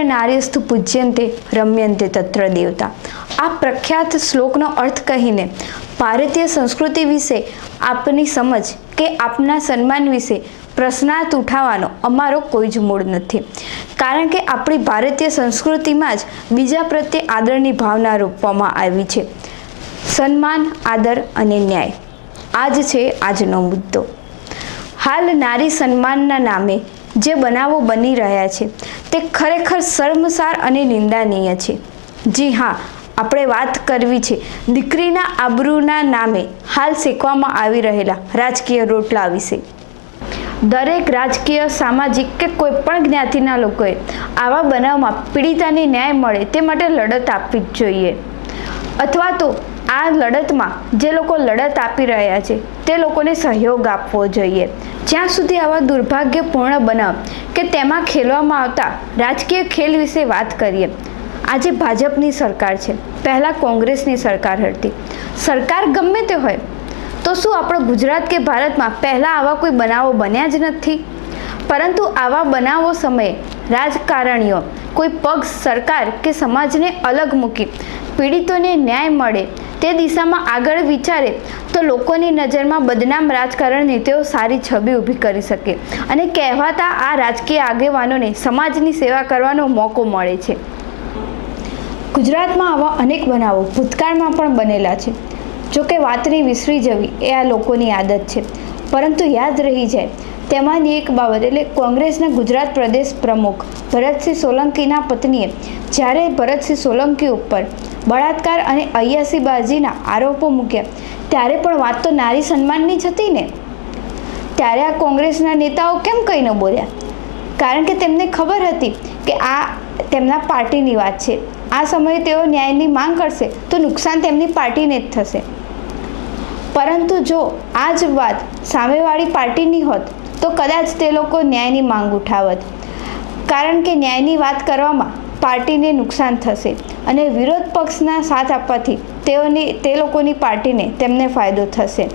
તત્ર નાર્યસ્તુ પૂજ્યંતે રમ્યંતે તત્ર દેવતા. આ પ્રખ્યાત શ્લોકનો અર્થ કહીને ભારતીય સંસ્કૃતિ વિશે આપની સમજ કે આપના સન્માન વિશે પ્રશ્નાર્થ ઉઠાવવાનો અમારો કોઈ જ મૂળ નથી, કારણ કે આપણી ભારતીય સંસ્કૃતિમાં જ બીજા પ્રત્યે આદરની ભાવના રોપવામાં આવી છે. સન્માન, આદર અને ન્યાય આ જ છે આજનો મુદ્દો. હાલ નારી સન્માનના નામે જે બનાવો બની રહ્યા છે તે ખરેખર શર્મસાર અને નિંદનીય છે. જી હા, આપણે વાત કરવી છે દીકરીના આબરૂના નામે હાલ શેકવામાં આવી રહેલા રાજકીય રોટલા વિશે. દરેક રાજકીય, સામાજિક કે કોઈ પણ જ્ઞાતિના લોકોએ આવા બનાવમાં પીડિતાને ન્યાય મળે તે માટે લડત આપવી જ જોઈએ, અથવા તો આ લડતમાં જે લોકો લડત આપી રહ્યા છે તે લોકોને સહયોગ આપવો જોઈએ. જ્યાં સુધી આવા દુર્ભાગ્યપૂર્ણ બનાવ કે તેમાં ખેલવામાં આવતા રાજકીય ખેલ વિશે વાત કરીએ. આજે ભાજપની સરકાર છે, પહેલાં કોંગ્રેસની સરકાર હતી. સરકાર ગમે તે હોય તો શું આપણો ગુજરાત કે ભારતમાં પહેલાં આવા કોઈ બનાવો બન્યા જ નથી? પરંતુ આવા બનાવો સમયે રાજકારણીઓ કોઈ પક્ષ, સરકાર કે સમાજને અલગ મૂકી પીડિતોને ન્યાય મળે તે દિશામાં આગળ વિચારે તો લોકોની નજરમાં બદનામ રાજકારણની તેઓ સારી છબી ઊભી કરી શકે અને કહેવાતા આ રાજકીય આગેવાનોને સમાજની સેવા કરવાનો મોકો મળે છે. ગુજરાતમાં આવા અનેક બનાવો ભૂતકાળમાં પણ બનેલા છે. જોકે વાતની વિસરી જવી એ આ લોકોની આદત છે, પરંતુ યાદ રહી જાય તેમાંની એક બાબત એટલે કોંગ્રેસના ગુજરાત પ્રદેશ પ્રમુખ ભરતસિંહ સોલંકીના પત્નીએ જ્યારે ભરતસિંહ સોલંકી ઉપર બળાત્કાર અને અય્યાસીબાજીના આરોપો મૂક્યા ત્યારે પણ વાત તો નારી સન્માનની જ હતી ને. ત્યારે આ કોંગ્રેસના નેતાઓ કેમ કંઈ ન બોલ્યા? કારણ કે તેમને ખબર હતી કે આ તેમના પાર્ટીની વાત છે. આ સમયે તેઓ ન્યાયની માંગ કરશે તો નુકસાન તેમની પાર્ટીને જ થશે. પરંતુ જો આ જ વાત સામેવાળી પાર્ટીની હોત તો કદાચ તે લોકો ન્યાયની માંગ ઉઠાવત, કારણ કે ન્યાયની વાત કરવામાં પાર્ટીને નુકસાન થશે અને વિરોધ પક્ષના સાથ આપવાથી તે લોકોની પાર્ટીને તેમને ફાયદો થશે.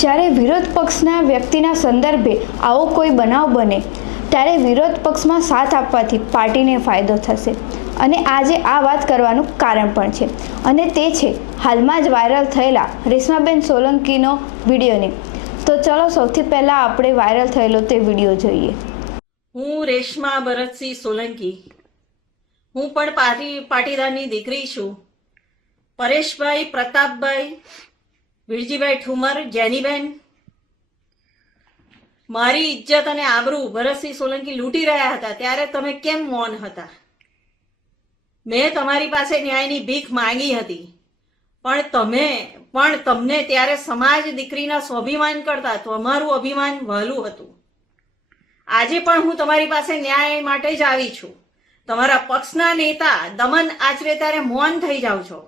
જ્યારે વિરોધ પક્ષના વ્યક્તિના સંદર્ભે આવો કોઈ બનાવ બને ત્યારે વિરોધ પક્ષમાં સાથ આપવાથી પાર્ટીને ફાયદો થશે. અને આજે આ વાત કરવાનું કારણ પણ છે, અને તે છે હાલમાં જ વાયરલ થયેલા રેશમાબેન સોલંકીનો વિડીયોને. તો ચલો સૌથી પહેલાં આપણે વાયરલ થયેલો તે વિડીયો જોઈએ. હું રેશમા ભરતસિંહ સોલંકી, હું પણ પાટીદારની દીકરી છું. પરેશભાઈ, પ્રતાપભાઈ, વિરજીભાઈ ઠુમર, જેનીબેન મારી ઇજ્જત અને આબરૂ ભરતસિંહ સોલંકી લૂંટી રહ્યા હતા ત્યારે તમે કેમ મૌન હતા? મેં તમારી પાસે ન્યાયની ભીખ માંગી હતી, પણ તમને ત્યારે સમાજ દીકરીના સ્વાભિમાન કરતા તમારું અભિમાન વહાલું હતું. આજે પણ હું તમારી પાસે ન્યાય માટે જ આવી છું. તમારા પક્ષના નેતા દમન આચરે ત્યારે મૌન થઈ જાવ છો,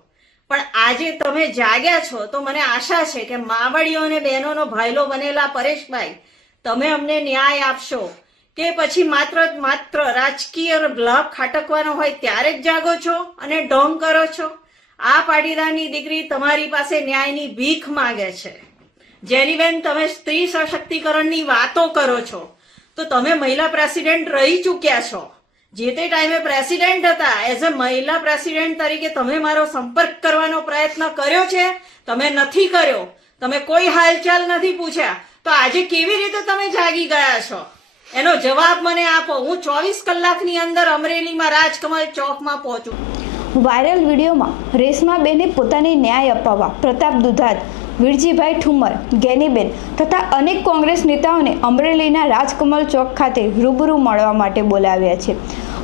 પણ આજે તમે જાગ્યા છો તો મને આશા છે કે માવડીઓ અને બહેનોનો ભાઈલો બનેલા પરેશભાઈ તમે અમને ન્યાય આપશો, કે પછી માત્ર રાજકીય લાભ ખાટકવાનો હોય ત્યારે જ જાગો છો અને ઢોંગ કરો છો? આ પાટીદારની દીકરી તમારી પાસે ન્યાયની ભીખ માંગે છે. જેનીબેન, તમે સ્ત્રી સશક્તિકરણની વાતો કરો છો તો તમે મહિલા પ્રેસિડેન્ટ રહી ચૂક્યા છો. જે તે ટાઈમે પ્રેસિડેન્ટ હતા, એઝ અ મહિલા પ્રેસિડેન્ટ તરીકે તમે મારો સંપર્ક કરવાનો પ્રયત્ન કર્યો છે? તમે નથી કર્યો. તમે કોઈ હાલચાલ નથી પૂછ્યા, તો આજે કેવી રીતે તમે જાગી ગયા છો? એનો જવાબ મને આપો. હું 24 કલાકની અંદર અમરેલીમાં રાજકમલ ચોકમાં પહોંચું. વાયરલ વિડીયોમાં રેશમાબેને પોતાને ન્યાય અપાવવા પ્રતાપ દુધાત, વિરજીભાઈ ઠુમર, ગેનીબેન તથા અનેક કોંગ્રેસ નેતાઓને અમરેલીના રાજકમલ ચોક ખાતે રૂબરૂ મળવા માટે બોલાવ્યા છે.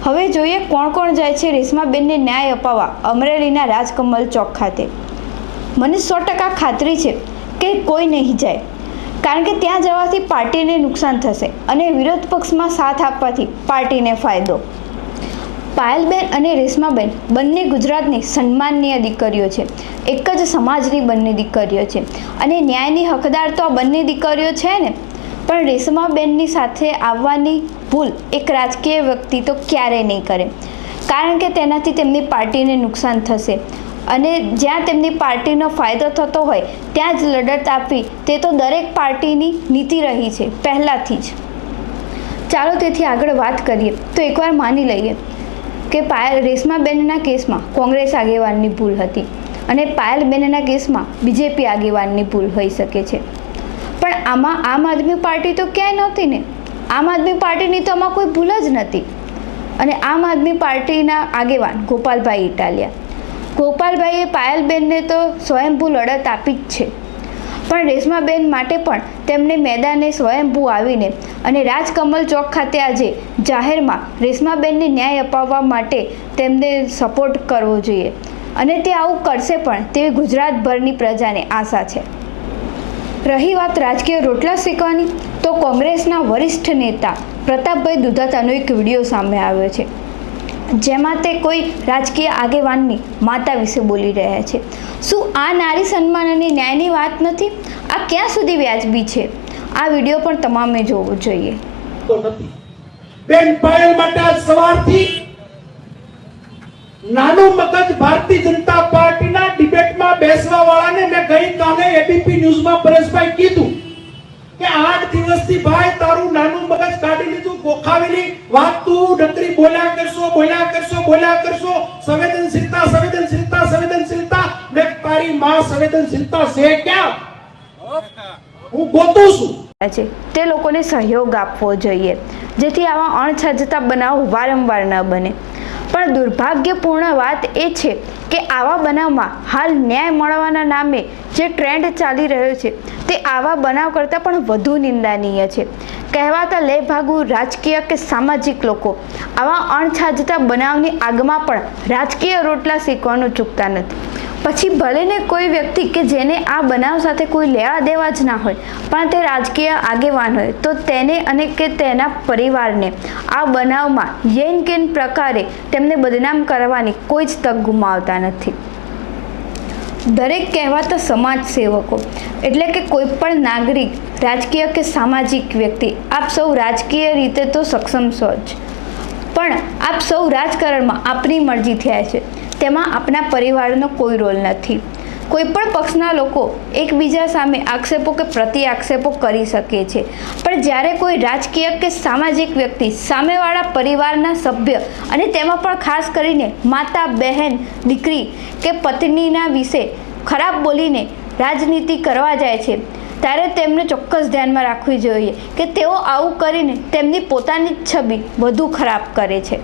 હવે જોઈએ કોણ કોણ જાય છે રેશમાબેનને ન્યાય અપાવવા અમરેલીના રાજકમલ ચોક ખાતે. મને 100% ખાતરી છે કે કોઈ નહીં જાય, કારણ કે ત્યાં જવાથી પાર્ટીને નુકસાન થશે અને વિરોધ પક્ષમાં સાથ આપવાથી પાર્ટીને ફાયદો. પાયલબેન અને રેશમાબેન બંને ગુજરાતની સન્માનનીય દીકરીઓ છે, એક જ સમાજની બંને દીકરીઓ છે અને ન્યાયની હકદાર તો આ બંને દીકરીઓ છે ને. પણ રેશમાબેનની સાથે આવવાની ભૂલ એક રાજકીય વ્યક્તિ તો ક્યારેય નહીં કરે, કારણ કે તેનાથી તેમની પાર્ટીને નુકસાન થશે અને જ્યાં તેમની પાર્ટીનો ફાયદો થતો હોય ત્યાં જ લડત આપવી તે તો દરેક પાર્ટીની નીતિ રહી છે પહેલાંથી જ. ચાલો તેથી આગળ વાત કરીએ તો એકવાર માની લઈએ કે રેશમાબેનના કેસમાં કોંગ્રેસ આગેવાનની ભૂલ હતી અને પાયલબેનના કેસમાં બીજેપી આગેવાનની ભૂલ હોઈ શકે છે, પણ આમાં આમ આદમી પાર્ટી તો ક્યાંય નહોતી ને. આમ આદમી પાર્ટીની તો આમાં કોઈ ભૂલ જ નથી. અને આમ આદમી પાર્ટીના આગેવાન ગોપાલભાઈ ગોપાલભાઈએ પાયલબેનને તો સ્વયંભૂ લડત આપી જ છે, પણ રેશમાબેન માટે પણ તેમણે મેદાને સ્વયંભૂ આવીને અને રાજકમલ ચોક ખાતે આજે જાહેરમાં રેશમાબેનને ન્યાય અપાવવા માટે તેમને સપોર્ટ કરવો જોઈએ અને તે આવું કરશે પણ તેવી ગુજરાતભરની પ્રજાને આશા છે. રહી વાત રાજકીય રોટલા શેકવાની, તો કોંગ્રેસના વરિષ્ઠ નેતા પ્રતાપભાઈ દુધાતાનો એક વિડીયો સામે આવ્યો છે, જેમાં તે કોઈ રાજકીય આગેવાનની માતા વિશે બોલી રહ્યા છે. શું આ નારી સન્માન અને ન્યાયની વાત નથી? આ ક્યાં સુધી વ્યાજબી છે? આ વિડીયો પણ તમામે જોવો જોઈએ. બેન પાયલ માટે આજ સવારથી નાનું મગજ ભારતીય જનતા પાર્ટીના ડિબેટમાં બેસવા વાળાને મેં ગઈકાલે એબીપી ન્યૂઝમાં પરેશભાઈ કીધું કે 8 દિવસથી ભાઈ તારું નાનું મગજ કાઢી લીધું, ગોખાવેલી વાત તું નકરી બોલ્યા કરશો, સંવેદનશીલતા. મેં તારી માં સંવેદનશીલતા છે ક્યાં? હું ગોતું છું. તે લોકોને સહયોગ આપવો જોઈએ જેથી આવા અણછાજતા બનાવો વારંવાર ન બને. પણ દુર્ભાગ્યપૂર્ણ વાત એ છે કે આવા બનાવમાં હાલ ન્યાય મળવાના નામે જે ટ્રેન્ડ ચાલી રહ્યો છે તે આવા બનાવ કરતાં પણ વધુ નિંદનીય છે. કહેવાતા લેભાગુ રાજકીય કે સામાજિક લોકો આવા અણછાજતા બનાવની આગમાં પણ રાજકીય રોટલા શેકવાનું ચૂકતા નથી. પછી ભલે ને કોઈ વ્યક્તિ કે જેને આ બનાવ સાથે કોઈ લેવા દેવા જ ના હોય, પણ તે રાજકીય આગેવાન હોય તો તેને અને કે તેના પરિવારને આ બનાવમાં યેન કેન પ્રકારે તેમને બદનામ કરવાની કોઈ જ તક ગુમાવતા નથી. દરેક કહેવાતા સમાજ સેવકો એટલે કે કોઈ પણ નાગરિક, રાજકીય કે સામાજિક વ્યક્તિ, આપ સૌ રાજકીય રીતે તો સક્ષમ છો જ, પણ આપ સૌ રાજકારણમાં આપની મરજી થયા છે, તેમાં આપના પરિવારનો કોઈ રોલ નથી. કોઈ પણ પક્ષના લોકો એકબીજા સામે આક્ષેપો કે પ્રતિ આક્ષેપો કરી શકે છે, પણ જ્યારે કોઈ રાજકીય કે સામાજિક વ્યક્તિ સામેવાળા પરિવારના સભ્ય અને તેમાં પણ ખાસ કરીને માતા, બહેન, દીકરી કે પત્નીના વિશે ખરાબ બોલીને રાજનીતિ કરવા જાય છે, ત્યારે તેમને ચોક્કસ ધ્યાનમાં રાખવી જોઈએ કે તેઓ આવું કરીને તેમની પોતાની જ છબી વધુ ખરાબ કરે છે.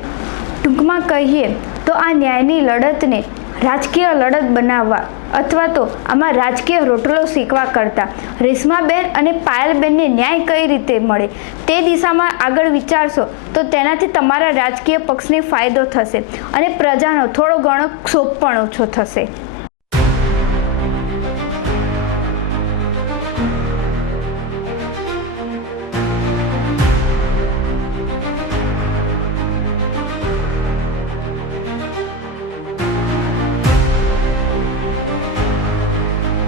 ટૂંકમાં કહીએ તો આ ન્યાયની લડતને રાજકીય લડત બનાવવા અથવા તો આમાં રાજકીય રોટલો શેકવા કરતાં રેશમાબેન અને પાયલબેનને ન્યાય કઈ રીતે મળે તે દિશામાં આગળ વિચારશો તો તેનાથી તમારા રાજકીય પક્ષને ફાયદો થશે અને પ્રજાનો થોડો ઘણો ક્ષોભ પણ ઓછો થશે.